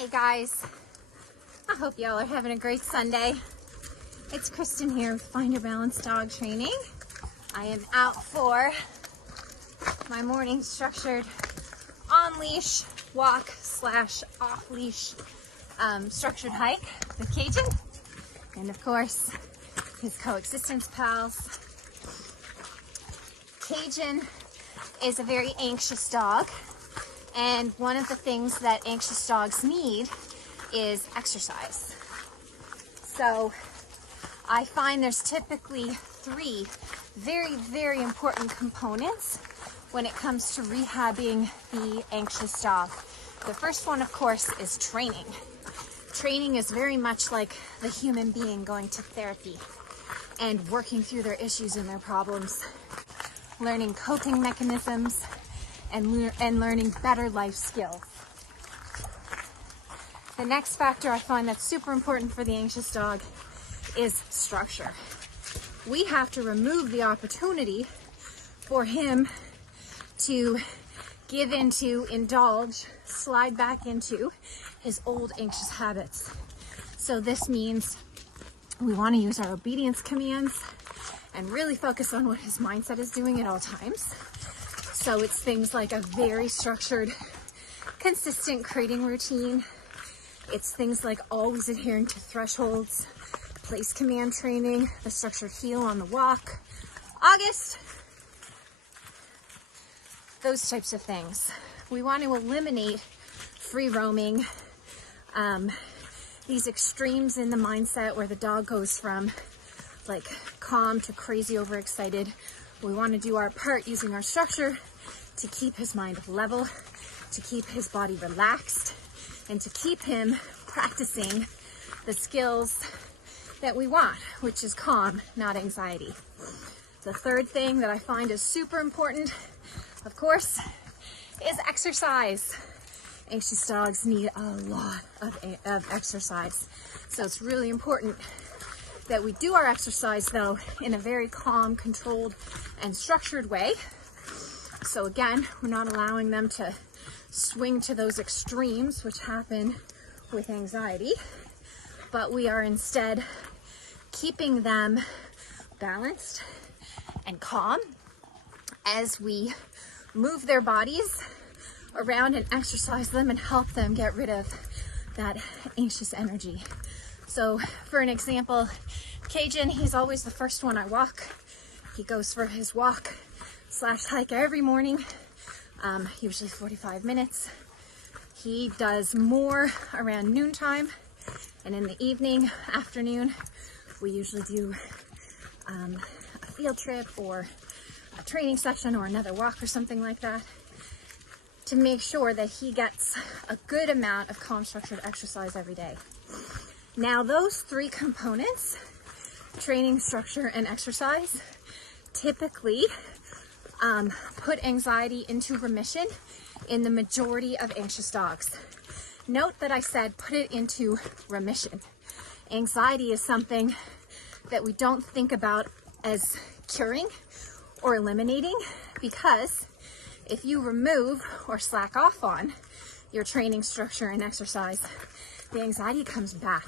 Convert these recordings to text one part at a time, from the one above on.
Hey guys, I hope y'all are having a great Sunday. It's Kristen here with Find Your Balance Dog Training. I am out for my morning structured on-leash walk / off-leash structured hike with Cajun and of course his coexistence pals. Cajun is a very anxious dog. And one of the things that anxious dogs need is exercise. So I find there's typically three very, very important components when it comes to rehabbing the anxious dog. The first one, of course, is training. Training is very much like the human being going to therapy and working through their issues and their problems, learning coping mechanisms, and learning better life skills. The next factor I find that's super important for the anxious dog is structure. We have to remove the opportunity for him to give into, indulge, slide back into his old anxious habits. So this means we want to use our obedience commands and really focus on what his mindset is doing at all times. So it's things like a very structured, consistent crating routine. It's things like always adhering to thresholds, place command training, the structured heel on the walk, August, those types of things. We want to eliminate free roaming, these extremes in the mindset where the dog goes from like calm to crazy overexcited. We want to do our part using our structure to keep his mind level, to keep his body relaxed, and to keep him practicing the skills that we want, which is calm, not anxiety. The third thing that I find is super important, of course, is exercise. Anxious dogs need a lot of exercise. So it's really important that we do our exercise, though, in a very calm, controlled, and structured way. So again, we're not allowing them to swing to those extremes which happen with anxiety, but we are instead keeping them balanced and calm as we move their bodies around and exercise them and help them get rid of that anxious energy. So for an example, Cajun, he's always the first one I walk. He goes for his walk / hike every morning, usually 45 minutes. He does more around noontime, and in the evening, afternoon, we usually do a field trip or a training session or another walk or something like that to make sure that he gets a good amount of calm, structured exercise every day. Now, those three components, training, structure, and exercise, typically put anxiety into remission in the majority of anxious dogs. Note that I said put it into remission. Anxiety is something that we don't think about as curing or eliminating, because if you remove or slack off on your training, structure, and exercise, the anxiety comes back.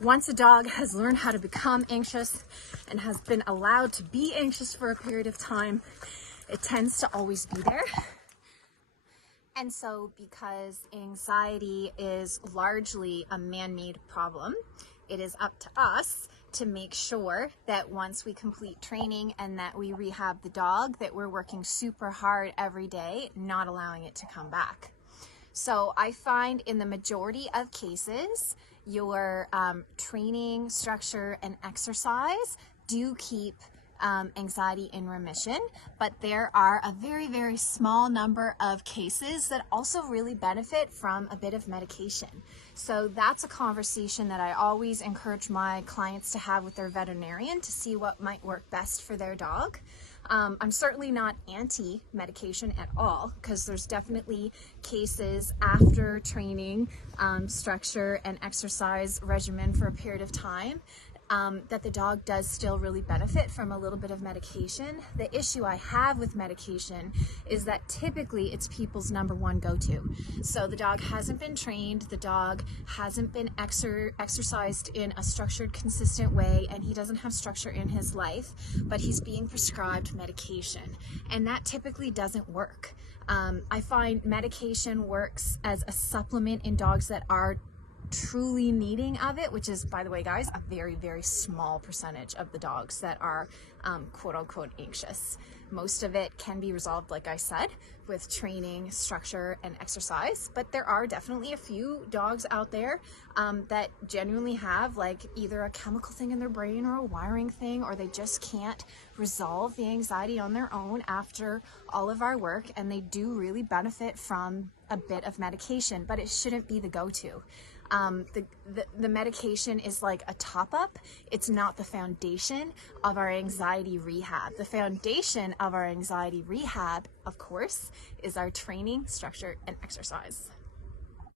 Once a dog has learned how to become anxious and has been allowed to be anxious for a period of time, it tends to always be there. And so because anxiety is largely a man-made problem, it is up to us to make sure that once we complete training and that we rehab the dog, that we're working super hard every day, not allowing it to come back. So I find in the majority of cases, your training, structure, and exercise do keep anxiety in remission, but there are a very, very small number of cases that also really benefit from a bit of medication. So that's a conversation that I always encourage my clients to have with their veterinarian to see what might work best for their dog. I'm certainly not anti-medication at all, because there's definitely cases after training, structure, and exercise regimen for a period of time that the dog does still really benefit from a little bit of medication. The issue I have with medication is that typically it's people's number one go-to. So the dog hasn't been trained, the dog hasn't been exercised in a structured, consistent way, and he doesn't have structure in his life, but he's being prescribed medication, and that typically doesn't work. I find medication works as a supplement in dogs that are truly needing of it, which is, by the way, guys, a very, very small percentage of the dogs that are quote unquote anxious. Most of it can be resolved, like I said, with training, structure, and exercise, but there are definitely a few dogs out there that genuinely have like either a chemical thing in their brain or a wiring thing, or they just can't resolve the anxiety on their own after all of our work, and they do really benefit from a bit of medication, but it shouldn't be the go-to. The medication is like a top-up. It's not the foundation of our anxiety rehab. The foundation of our anxiety rehab, of course, is our training, structure, and exercise.